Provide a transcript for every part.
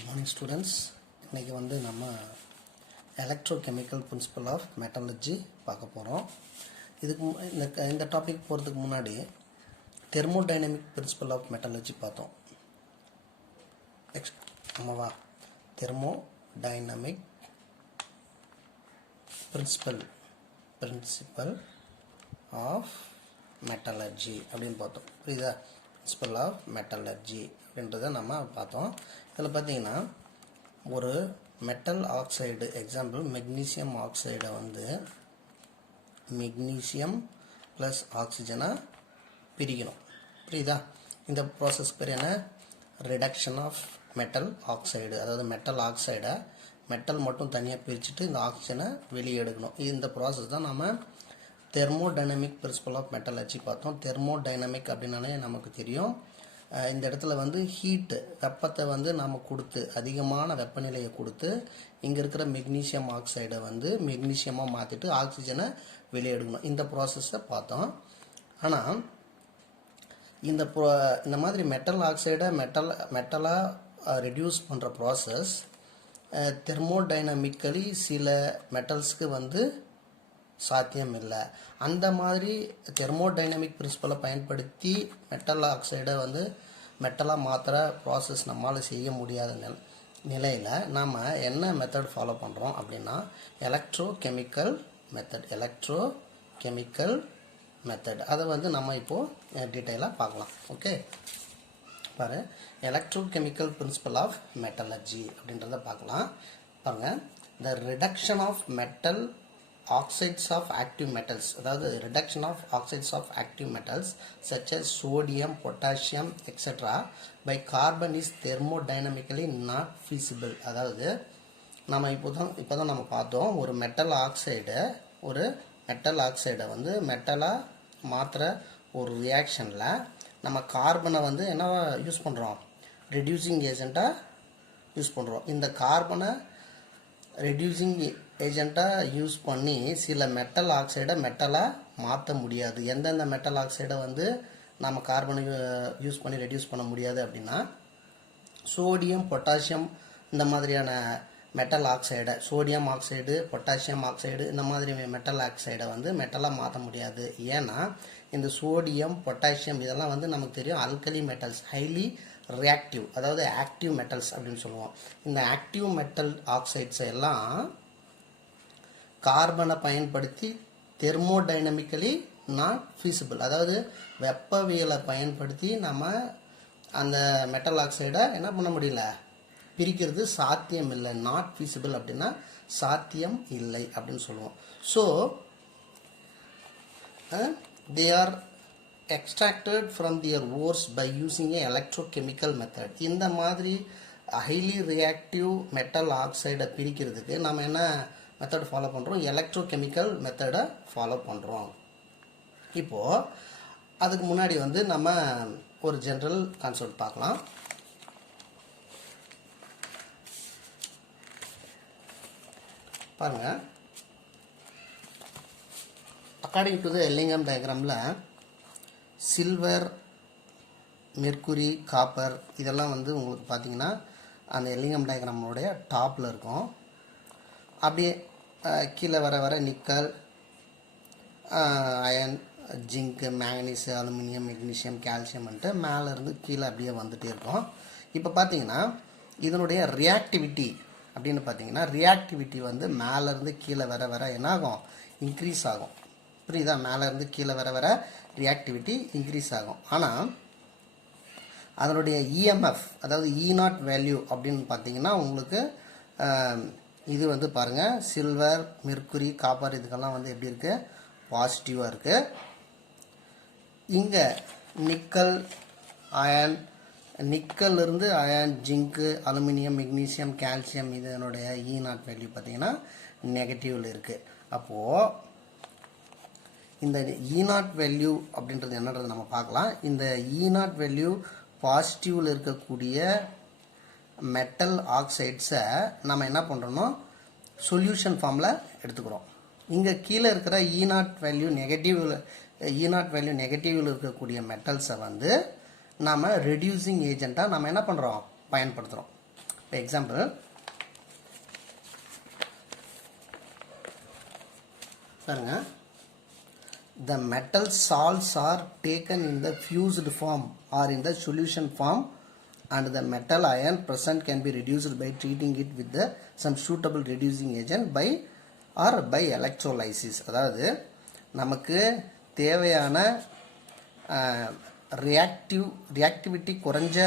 Good morning students. இன்னைக்கு வந்து நம்ம எலக்ட்ரோகெமிக்கல் பிரின்சிபல் ஆஃப் மெட்டாலர்ஜி பார்க்க போகிறோம். இதுக்கு இந்த டாபிக் போகிறதுக்கு முன்னாடி தெர்மோடைனமிக் பிரின்சிபல் ஆஃப் மெட்டாலர்ஜி பார்த்தோம். நெக்ஸ்ட் நம்மவா தெர்மோடைனமிக் பிரின்சிபல் ஆஃப் மெட்டாலர்ஜி அப்படின்னு பார்த்தோம். புரியுதா? பிரின்சிபல் ஆஃப் மெட்டாலர்ஜி அப்படின்றத நம்ம பார்த்தோம். இதில் பார்த்தீங்கன்னா ஒரு மெட்டல் ஆக்சைடு, எக்ஸாம்பிள் மெக்னீசியம் ஆக்சைடை வந்து மெக்னீசியம் ப்ளஸ் ஆக்சிஜனாக பிரிக்கணும். புரியுதா? இந்த ப்ராசஸ் பேர் என்ன? Reduction of metal oxide. அதாவது மெட்டல் ஆக்சைடை மெட்டல் மட்டும் தனியாக பிரிச்சுட்டு இந்த ஆக்சிஜனை வெளியே எடுக்கணும். இந்த ப்ராசஸ் தான் நம்ம தெர்மோடைனமிக் பிரின்சிபல் ஆஃப் மெட்டாலர்ஜி பார்த்தோம். தெர்மோடைனமிக் அப்படின்னாலே நமக்கு தெரியும், இந்த இடத்துல வந்து ஹீட்டு, வெப்பத்தை வந்து நம்ம கொடுத்து, அதிகமான வெப்பநிலையை கொடுத்து இங்கே இருக்கிற மெக்னீசியம் ஆக்சைடை வந்து மெக்னீசியமாக மாற்றிட்டு ஆக்சிஜனை வெளியே எடுக்கணும். இந்த ப்ராசஸை பார்த்தோம். ஆனால் இந்த மாதிரி மெட்டல் ஆக்சைடை மெட்டலாக ரெடியூஸ் பண்ணுற ப்ராசஸ் தெர்மோடைனமிக்கலி சில மெட்டல்ஸ்க்கு வந்து சாத்தியம் இல்லை. அந்த மாதிரி தெர்மோடைனமிக் பிரின்சிபலை பயன்படுத்தி மெட்டல் ஆக்சைடை வந்து மெட்டலாக மாற்றுற ப்ராசஸ் நம்மளால் செய்ய முடியாத நிலையில் நாம் என்ன மெத்தட் ஃபாலோ பண்ணுறோம் அப்படின்னா எலக்ட்ரோகெமிக்கல் மெத்தட். அதை வந்து நம்ம இப்போது டீட்டெயிலாக பார்க்கலாம். ஓகே, பாரு, எலக்ட்ரோகெமிக்கல் பிரின்சிபல் ஆஃப் மெட்டாலர்ஜி அப்படின்றத பார்க்கலாம். பாருங்கள், the reduction of metal oxides of active metals, அதாவது reduction of oxides of active metals such as sodium, potassium etc. by carbon is thermodynamically not feasible. அதாவது நம்ம இப்போதான் நம்ம பார்த்தோம், ஒரு மெட்டல் ஆக்சைடை வந்து மெட்டலாக மாற்றுற ஒரு ரியாக்ஷனில் நம்ம கார்பனை வந்து என்ன யூஸ் பண்ணுறோம்? ரெடியூசிங் ஏஜெண்ட்டாக யூஸ் பண்ணுறோம். இந்த கார்பனை ரெடியூசிங் ஏஜெண்ட்டாக யூஸ் பண்ணி சில மெட்டல் ஆக்சைடை மெட்டலாக மாற்ற முடியாது. எந்தெந்த மெட்டல் ஆக்சைடை வந்து நம்ம கார்பனை யூஸ் பண்ணி ரெடியூஸ் பண்ண முடியாது அப்படின்னா சோடியம், பொட்டாசியம், இந்த மாதிரியான மெட்டல் ஆக்சைடை, சோடியம் ஆக்சைடு, பொட்டாசியம் ஆக்சைடு, இந்த மாதிரி மெட்டல் ஆக்சைடை வந்து மெட்டலாக மாற்ற முடியாது. ஏன்னா இந்த சோடியம், பொட்டாசியம் இதெல்லாம் வந்து நமக்கு தெரியும் அல்கலி மெட்டல்ஸ், ஹைலி ரியாக்டிவ், அதாவது ஆக்டிவ் மெட்டல்ஸ் அப்படின்னு சொல்லுவோம். இந்த ஆக்டிவ் மெட்டல் ஆக்சைட்ஸை எல்லாம் கார்பனை பயன்படுத்தி தெர்மோடைனமிக்கலி நாட் ஃபீஸிபிள், அதாவது வெப்பவியலை பயன்படுத்தி நம்ம அந்த மெட்டல் ஆக்சைடை என்ன பண்ண முடியல, பிரிக்கிறது சாத்தியம் இல்லை. நாட் ஃபீஸிபிள் அப்படின்னா சாத்தியம் இல்லை அப்படின்னு சொல்லுவோம். So they are extracted from their ores by using a electrochemical method. இந்த மாதிரி ஹைலி ரியாக்டிவ் மெட்டல் ஆக்சைடை பிரிக்கிறதுக்கு நம்ம என்ன மெத்தட் ஃபாலோ பண்ணுறோம்? எலக்ட்ரோகெமிக்கல் மெத்தடை ஃபாலோ பண்ணுறோம். இப்போது அதுக்கு முன்னாடி வந்து நம்ம ஒரு ஜென்ரல் கான்செப்ட் பார்க்கலாம். பாருங்கள், அக்கார்டிங் டு த எல்லிங்ஹாம் டயக்ராமில் சில்வர், மெர்க்குரி, காப்பர் இதெல்லாம் வந்து உங்களுக்கு பார்த்தீங்கன்னா அந்த எல்லிங்ஹாம் டயக்ராமோடைய டாப்பில் இருக்கும். அப்படியே கீழே வர நிக்கல், அயன், ஜிங்கு, மேங்கனீஸு, அலுமினியம், மெக்னீஷியம், கால்சியம்ன்ட்டு மேலேருந்து கீழே அப்படியே வந்துகிட்டே இருக்கும். இப்போ பார்த்தீங்கன்னா இதனுடைய ரியாக்டிவிட்டி அப்படின்னு பார்த்தீங்கன்னா ரியாக்டிவிட்டி வந்து மேலேருந்து கீழே வர என்னாகும்? இன்க்ரீஸ் ஆகும். புரியுதா? மேலேருந்து கீழே வர ரியாக்டிவிட்டி இன்க்ரீஸ் ஆகும். ஆனால் அதனுடைய இஎம்எஃப், அதாவது E0 வேல்யூ அப்படின்னு பார்த்தீங்கன்னா உங்களுக்கு இது வந்து பாருங்கள், சில்வர், மெர்க்குரி, காப்பர் இதுக்கெல்லாம் வந்து எப்படி இருக்குது? பாசிட்டிவாக இருக்குது. இங்கே நிக்கல், அயன், நிக்கல்லிருந்து அயன், ஜிங்கு, அலுமினியம், மெக்னீசியம், கால்சியம் இதனுடைய E0 வேல்யூ பார்த்தீங்கன்னா நெகட்டிவில் இருக்குது. அப்போது இந்த E0 வேல்யூ அப்படின்றது என்னன்றது நம்ம பார்க்கலாம். இந்த E0 வேல்யூ பாசிட்டிவில் இருக்கக்கூடிய மெட்டல் ஆக்சைட்ஸை நம்ம என்ன பண்ணுறோன்னா சொல்யூஷன் ஃபார்மில் எடுத்துக்கிறோம். இங்கே கீழே இருக்கிற E0 வேல்யூ நெகட்டிவில் இருக்கக்கூடிய மெட்டல்ஸை வந்து நாம் ரெடியூசிங் ஏஜெண்ட்டாக நம்ம என்ன பண்ணுறோம்? பயன்படுத்துகிறோம். எக்ஸாம்பிள் பாருங்க, the metal salts are taken in the fused form or in the solution form and the metal ion present can be reduced by treating it with some suitable reducing agent by electrolysis. அதாவது நமக்கு தேவையான reactivity குறைஞ்ச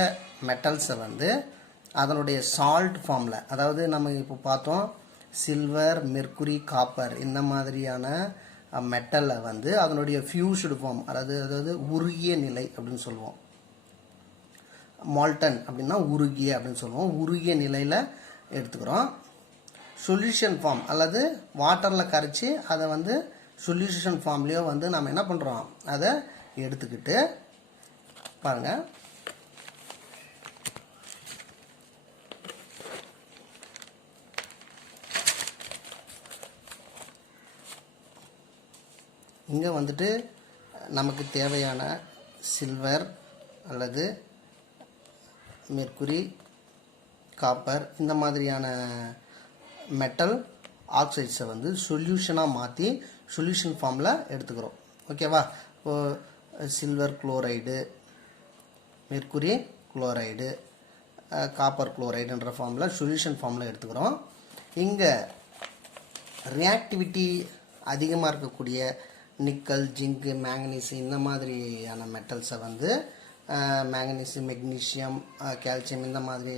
மெட்டல்ஸை வந்து அதனுடைய salt ஃபார்மில், அதாவது நம்ம இப்போ பார்த்தோம் சில்வர், மெர்க்குரி, காப்பர் இந்த மாதிரியான மெட்டலை வந்து அதனுடைய ஃபியூஸ்டு ஃபார்ம், அதாவது உருகிய நிலை அப்படின்னு சொல்லுவோம். மால்டன் அப்படின்னா உருகிய அப்படின்னு சொல்லுவோம். உருகிய நிலையில் எடுத்துக்கிறோம். சொல்யூஷன் ஃபார்ம் அல்லது வாட்டரில் கரைச்சி அதை வந்து சொல்யூஷன் ஃபார்ம்லேயோ வந்து நம்ம என்ன பண்ணுறோம், அதை எடுத்துக்கிட்டு பாருங்கள், இங்கே வந்துட்டு நமக்கு தேவையான சில்வர் அல்லது மெர்க்குரி, காப்பர் இந்த மாதிரியான மெட்டல் ஆக்சைட்ஸை வந்து சொல்யூஷனாக மாற்றி சொல்யூஷன் ஃபார்மில் எடுத்துக்கிறோம். ஓகேவா? இப்போது silver chloride, mercury chloride, copper குளோரைடுன்ற ஃபார்மில் சொல்யூஷன் ஃபார்மில் எடுத்துக்கிறோம். இங்கே ரியாக்டிவிட்டி அதிகமாக இருக்கக்கூடிய நிக்கல், ஜிங்கு, மேங்கனீஸ் இந்த மாதிரியான மெட்டல்ஸை வந்து மேங்கனீஸு, மெக்னீஷியம், கால்சியம் இந்த மாதிரி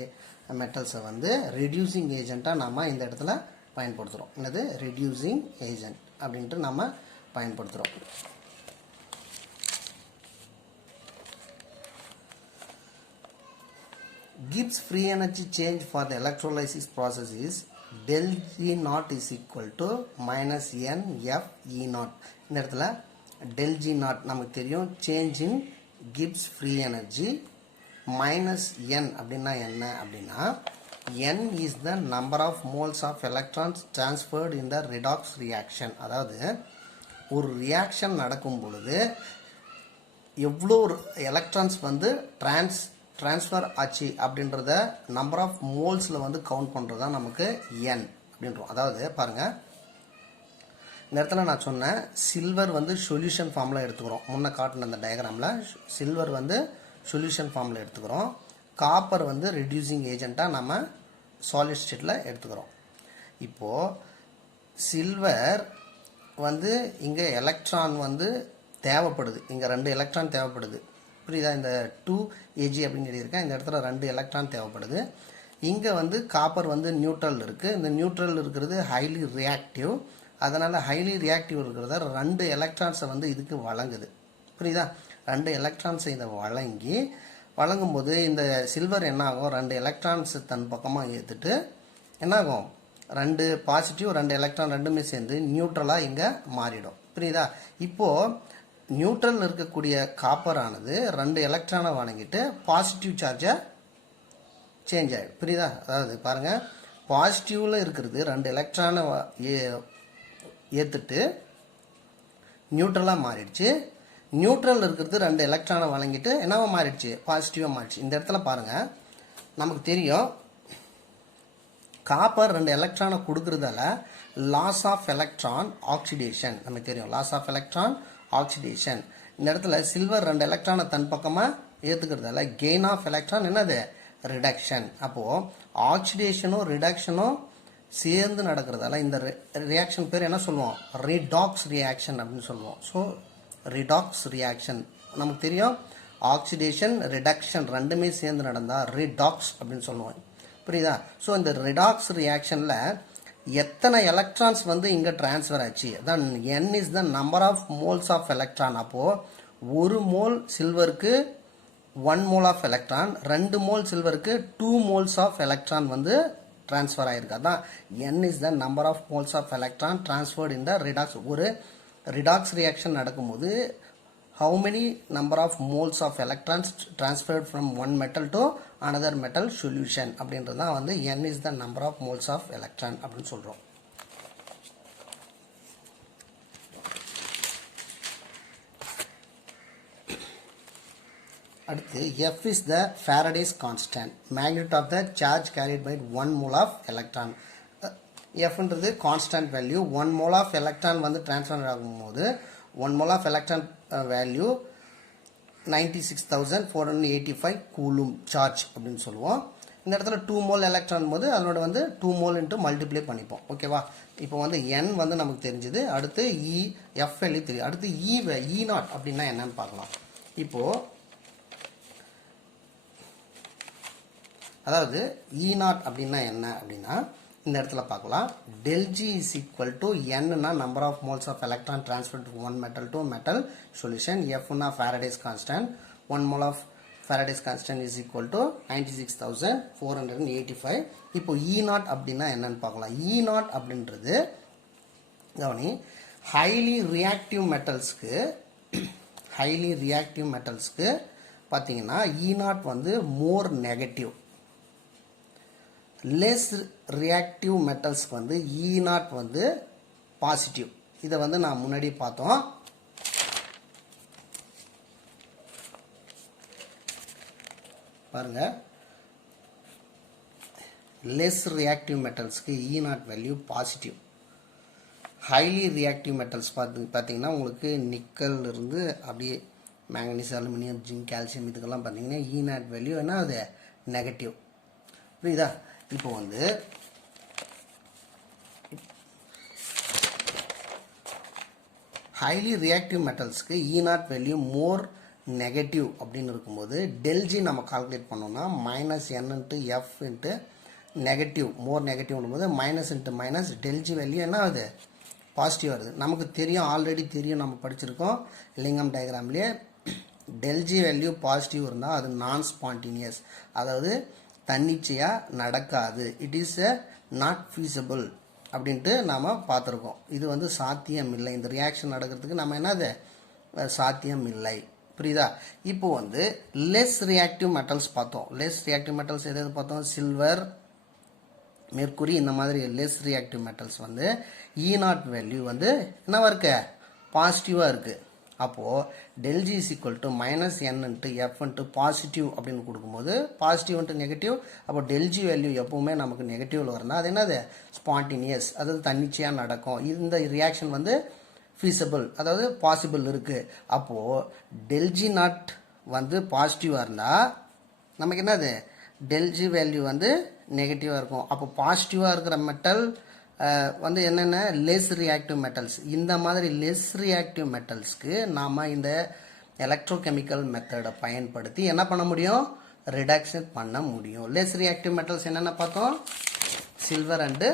மெட்டல்ஸை வந்து ரெடியூசிங் ஏஜெண்ட்டாக நம்ம இந்த இடத்துல பயன்படுத்துகிறோம். என்னது ரெடியூசிங் ஏஜெண்ட் அப்படின்ட்டு நம்ம பயன்படுத்துகிறோம். Gibbs free energy change for the electrolysis process is del E naught is equal to minus n f E naught. இந்த இடத்துல del G naught நமக்கு தெரியும், change in Gibbs free energy, minus n அப்படின்னா என்ன அப்படின்னா n is the number of moles of electrons transferred in the redox reaction. அதாவது ஒரு reaction நடக்கும் பொழுது எவ்வளோ எலக்ட்ரான்ஸ் வந்து ட்ரான்ஸ்ஃபர் ஆச்சு அப்படின்றத நம்பர் ஆஃப் மோல்ஸில் வந்து கவுண்ட் பண்ணுறது தான் நமக்கு n அப்படின்றோம். அதாவது பாருங்கள், இந்த இடத்துல நான் சொன்னேன் சில்வர் வந்து சொல்யூஷன் ஃபார்மில் எடுத்துக்கிறோம். முன்ன காட்டின அந்த டயக்ராமில் சில்வர் வந்து சொல்யூஷன் ஃபார்மில் எடுத்துக்கிறோம். காப்பர் வந்து ரெடியூசிங் ஏஜெண்ட்டாக நம்ம சாலிட் ஸ்டேட்டில் எடுத்துக்கிறோம். இப்போது சில்வர் வந்து இங்கே எலக்ட்ரான் வந்து தேவைப்படுது, இங்கே 2 எலக்ட்ரான் தேவைப்படுது. புரியுதா? இந்த 2 Ag அப்படின்னு எழுதியிருக்கேன், இந்த இடத்துல 2 எலக்ட்ரான் தேவைப்படுது. இங்கே வந்து காப்பர் வந்து நியூட்ரல் இருக்குது. இந்த நியூட்ரல் இருக்கிறது ஹைலி ரியாக்டிவ். அதனால் ஹைலி ரியாக்டிவ் இருக்கிறத 2 எலக்ட்ரான்ஸை வந்து இதுக்கு வழங்குது. புரியுதா? 2 எலக்ட்ரான்ஸை இதை வழங்கும்போது இந்த சில்வர் என்ன ஆகும், 2 எலக்ட்ரான்ஸ் தன் பக்கமாக ஏற்றுட்டு என்ன ஆகும், 2 பாசிட்டிவ் 2 எலக்ட்ரான் ரெண்டுமே சேர்ந்து நியூட்ரலாக இங்கே மாறிடும். புரியுதா? இப்போது நியூட்ரல் இருக்கக்கூடிய காப்பர் ஆனது 2 எலக்ட்ரானை வழங்கிட்டு பாசிட்டிவ் சார்ஜை சேஞ்ச் ஆகிடும். புரியுதா? அதாவது பாருங்கள், பாசிட்டிவில் இருக்கிறது 2 எலக்ட்ரானை ஏற்றுட்டு நியூட்ரலாக மாறிடுச்சு. நியூட்ரல் இருக்கிறது 2 எலக்ட்ரானை வழங்கிட்டு என்னவா மாறிடுச்சு, பாசிட்டிவாக மாறிடுச்சு. இந்த இடத்துல பாருங்கள், நமக்கு தெரியும் காப்பர் 2 எலக்ட்ரானை கொடுக்கறதால லாஸ் ஆஃப் எலக்ட்ரான் ஆக்சிடேஷன் நமக்கு தெரியும், லாஸ் ஆஃப் எலக்ட்ரான் ஆக்சிடேஷன். இந்த இடத்துல சில்வர் 2 எலக்ட்ரானை தன் பக்கமாக ஏற்றுக்கிறதால கெயின் ஆஃப் எலக்ட்ரான் என்னது, ரிடக்ஷன். அப்போது ஆக்சிடேஷனும் ரிடக்ஷனும் சேர்ந்து நடக்கிறதால இந்த ரியாக்ஷன் பேர் என்ன சொல்லுவோம், ரிடாக்ஸ் ரியாக்ஷன் அப்படின்னு சொல்லுவோம். ஸோ ரிடாக்ஸ் ரியாக்ஷன் நமக்கு தெரியும், ஆக்சிடேஷன் ரிடக்ஷன் ரெண்டுமே சேர்ந்து நடந்தால் ரிடாக்ஸ் அப்படின்னு சொல்லுவோம். புரியுதா? ஸோ இந்த ரிடாக்ஸ் ரியாக்ஷனில் எத்தனை எலக்ட்ரான்ஸ் வந்து இங்கே ட்ரான்ஸ்ஃபர் ஆச்சு, அதான் n is the number of moles of electron. அப்போது 1 மோல் சில்வருக்கு 1 மோல் ஆஃப் எலக்ட்ரான், 2 மோல் சில்வருக்கு 2 மோல்ஸ் ஆஃப் எலக்ட்ரான் வந்து ட்ரான்ஸ்ஃபர் ஆகிருக்கு. அதான் n is the number of moles of electron transferred in the redox. ஒரு ரிடாக்ஸ் ரியாக்ஷன் நடக்கும்போது how many number of moles of electrons transferred from one metal to another metal solution அப்படின்றது தான் வந்து n is the number of moles of electron அப்படின்னு சொல்கிறோம். அடுத்து F is the Faraday's constant, magnitude of the charge carried by 1 mole of electron. Fன்றது constant value, 1 mole of electron வந்து transfer ஆகும்போது 1 mole of electron value 96,485 coulomb charge அப்படின்னு சொல்லுவோம். இந்த இடத்துல 2 mole எலக்ட்ரான் போது அதனோட வந்து 2 mole இன்ட்டு மல்டிப்ளை பண்ணிப்போம். ஓகேவா? இப்போ வந்து n வந்து நமக்கு தெரிஞ்சுது. அடுத்து F வேல்யூ தெரியும். அடுத்து E நாட் அப்படின்னா என்னன்னு பார்க்கலாம். இப்போது அதாவது E நாட் அப்படின்னா என்ன அப்படின்னா இந்த இடத்துல பார்க்கலாம். del G is equal to n னா number of moles of electron transferred from one metal to metal solution. F னா Faraday's constant. 1 mole of Faraday's constant is equal to 96,485. இப்போ E நாட் அப்படின்னா என்னன்னு பார்க்கலாம். E நாட் அப்படின்றது கவனி, highly reactive மெட்டல்ஸ்க்கு பார்த்தீங்கன்னா E not வந்து மோர் நெகட்டிவ். லெஸ் ரியாக்டிவ் மெட்டல்ஸ்க்கு வந்து E நாட் வந்து பாசிட்டிவ். இதை வந்து நான் முன்னாடி பார்த்தோம். பாருங்க, லெஸ் ரியாக்டிவ் மெட்டல்ஸ்க்கு E naught value positive. Highly reactive metals பார்த்தீங்கன்னா உங்களுக்கு நிக்கல் இருந்து அப்படியே மேங்கனீஸ், அலுமினியம், ஜிங்க், கால்சியம் இதுக்கெல்லாம் பார்த்தீங்கன்னா E நாட் வேல்யூ என்ன அது நெகட்டிவ். புரியுதா? இப்போ வந்து ஹைலி ரியாக்டிவ் மெட்டல்ஸ்க்கு E naught value more negative அப்படின்னு இருக்கும்போது del G நம்ம கால்குலேட் பண்ணோம்னா minus n into F into negative more நெகட்டிவ்னும் போது minus into minus del G value என்ன ஆகுது பாசிட்டிவ் வருது. நமக்கு தெரியும், ஆல்ரெடி தெரியும், நம்ம படிச்சிருக்கோம் லிங்கம் டயக்ராம்லேயே. del G வேல்யூ பாசிட்டிவ் இருந்தால் அது நான் ஸ்பான்டினியஸ், அதாவது தன்னிச்சையாக நடக்காது. இட் இஸ் நாட் ஃபீஸபிள் அப்படின்ட்டு நாம் பார்த்துருக்கோம். இது வந்து சாத்தியம் இல்லை, இந்த ரியாக்ஷன் நடக்கிறதுக்கு நம்ம என்னது சாத்தியம் இல்லை. புரியுதா? இப்போ வந்து லெஸ் ரியாக்டிவ் மெட்டல்ஸ் பார்த்தோம். லெஸ் ரியாக்டிவ் மெட்டல்ஸ் எது பார்த்தோம்? சில்வர், மெர்க்குரி, இந்த மாதிரி லெஸ் ரியாக்டிவ் மெட்டல்ஸ் வந்து E நாட் வேல்யூ வந்து என்னவா இருக்கு பாசிட்டிவாக இருக்குது. அப்போது del G is equal to minus n into F into positive அப்படின்னு கொடுக்கும்போது பாசிட்டிவ் இன்ட்டு நெகட்டிவ், அப்போ del G வேல்யூ எப்பவுமே நமக்கு நெகட்டிவில் வரணும். அது என்னது ஸ்பான்டினியஸ், அதாவது தன்னிச்சையாக நடக்கும். இந்த ரியாக்ஷன் வந்து ஃபீஸபிள், அதாவது பாசிபிள் இருக்குது. அப்போது del G நாட் வந்து பாசிட்டிவாக இருந்தால் நமக்கு என்னது del G வேல்யூ வந்து நெகட்டிவாக இருக்கும். அப்போ பாசிட்டிவாக இருக்கிற மெட்டல் வந்து என்னென்ன லெஸ் ரியாக்டிவ் மெட்டல்ஸ். இந்த மாதிரி லெஸ் ரியாக்டிவ் மெட்டல்ஸ்க்கு நாம் இந்த எலக்ட்ரோகெமிக்கல் மெத்தடை பயன்படுத்தி என்ன பண்ண முடியும்? ரிடக்ஷன் பண்ண முடியும். லெஸ் ரியாக்டிவ் மெட்டல்ஸ் என்னென்ன பார்த்தோம்? Silver and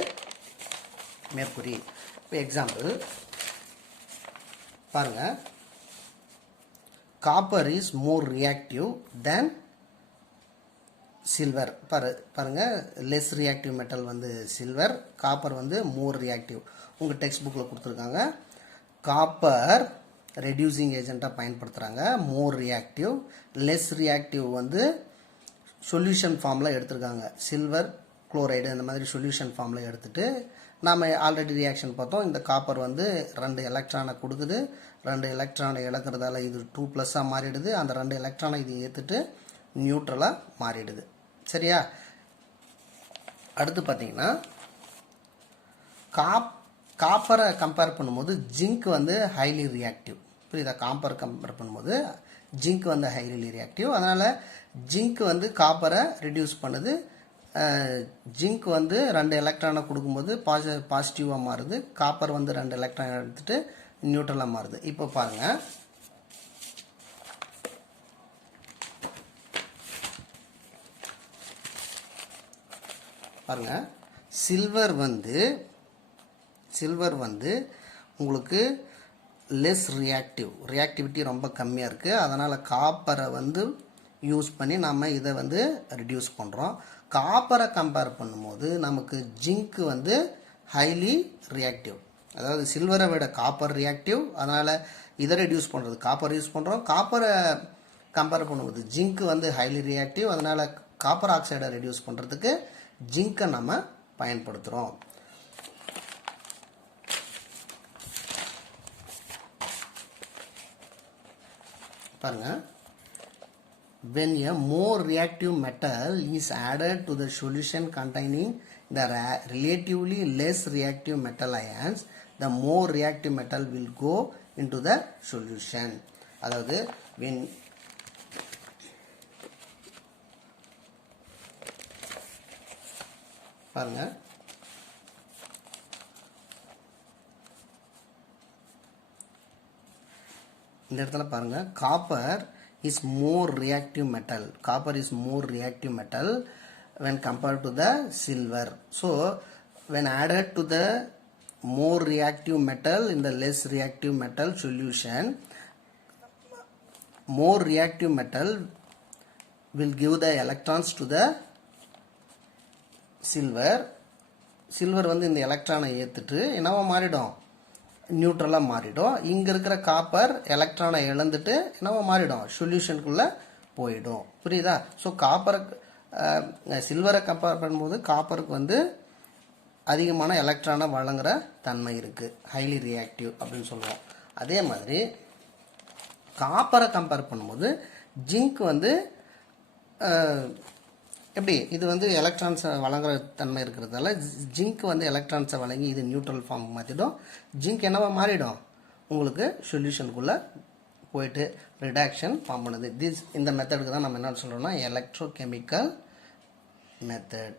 mercury. இப்போ எக்ஸாம்பிள் பாருங்க, copper is more reactive then silver. பாருங்க, லெஸ் ரியாக்டிவ் மெட்டல் வந்து சில்வர், காப்பர் வந்து மோர் ரியாக்டிவ். உங்கள் டெக்ஸ்ட் புக்கில் கொடுத்துருக்காங்க. காப்பர் ரெடியூசிங் ஏஜெண்ட்டாக பயன்படுத்துகிறாங்க, மோர் ரியாக்டிவ். லெஸ் ரியாக்டிவ் வந்து சொல்யூஷன் ஃபார்மில் எடுத்துருக்காங்க. சில்வர் குளோரைடு இந்த மாதிரி சொல்யூஷன் ஃபார்மில் எடுத்துகிட்டு நாம் ஆல்ரெடி ரியாக்ஷன் பார்த்தோம். இந்த காப்பர் வந்து 2 எலக்ட்ரானை கொடுக்குது. 2 எலக்ட்ரானை இழக்கிறதால இது 2+ மாறிடுது. அந்த 2 எலக்ட்ரானை இது ஏற்றுட்டு நியூட்ரலாக மாறிடுது. சரியா? அடுத்து பார்த்தீங்கன்னா காப்பரை கம்பேர் பண்ணும்போது ஜிங்க் வந்து ஹைலி ரியாக்டிவ். புரியுதா? காப்பர் கம்பேர் பண்ணும்போது ஜிங்க் வந்து ஹைலி ரியாக்டிவ். அதனால் ஜிங்க் வந்து காப்பரை ரிடியூஸ் பண்ணுது. ஜிங்க் வந்து 2 எலக்ட்ரானை கொடுக்கும்போது பாசிட்டிவாக மாறுது. காப்பர் வந்து 2 எலக்ட்ரான் எடுத்துகிட்டு நியூட்ரலாக மாறுது. இப்போ பாருங்கள், சில்வர் வந்து உங்களுக்கு லெஸ் ரியாக்டிவிட்டி ரொம்ப கம்மியாக இருக்குது. அதனால் காப்பரை வந்து யூஸ் பண்ணி நம்ம இதை வந்து ரெடியூஸ் பண்ணுறோம். காப்பரை கம்பேர் பண்ணும்போது நமக்கு ஜிங்க் வந்து ஹைலி ரியாக்டிவ். அதாவது சில்வரை விட காப்பர் ரியாக்டிவ். அதனால் இதை ரெடியூஸ் பண்ணுறது காப்பர் யூஸ் பண்ணுறோம். காப்பரை கம்பேர் பண்ணும்போது ஜிங்க் வந்து ஹைலி ரியாக்டிவ். அதனால் காப்பர் ஆக்சைடை ரெடியூஸ் பண்ணுறதுக்கு ஜிங்கை நம்ம பயன்படுத்துகிறோம். பாருங்கள், when a more reactive metal is added to the solution containing the relatively less reactive metal ions, the more reactive metal will go into the solution. அதாவது when பாருங்க இந்த இடத்துல பாருங்க copper is more reactive metal. Copper is more reactive metal when compared to the silver. So when added to the more reactive metal in the less reactive metal solution, more reactive metal will give the electrons to the silver. Silver வந்து இந்த எலக்ட்ரானை ஏத்துட்டு என்னவா மாறிடும், நியூட்ரலாக மாறிடும். இங்கே இருக்கிற copper எலக்ட்ரானை இழந்துட்டு என்னவா மாறிடும், சொல்யூஷனுக்குள்ளே போயிடும். புரியுதா? ஸோ காப்பருக்கு சில்வரை கம்பேர் பண்ணும்போது காப்பருக்கு வந்து அதிகமான எலக்ட்ரானை வழங்குற தன்மை இருக்குது, ஹைலி ரியாக்டிவ் அப்படின்னு சொல்லுவோம். அதே மாதிரி காப்பரை கம்பேர் பண்ணும்போது ஜிங்க் வந்து எப்படி, இது வந்து எலக்ட்ரான்ஸை வழங்குற தன்மை இருக்கிறதால ஜிங்க் வந்து எலக்ட்ரான்ஸை வழங்கி இது நியூட்ரல் ஃபார்ம் மாற்றிடும். ஜிங்க் என்னவா மாறிடும், உங்களுக்கு சொல்யூஷனுக்குள்ளே போயிட்டு ரிடாக்ஷன் ஃபார்ம் பண்ணுது. இந்த மெத்தடுக்கு தான் நம்ம என்ன சொல்கிறோம்னா எலக்ட்ரோகெமிக்கல் மெத்தட்.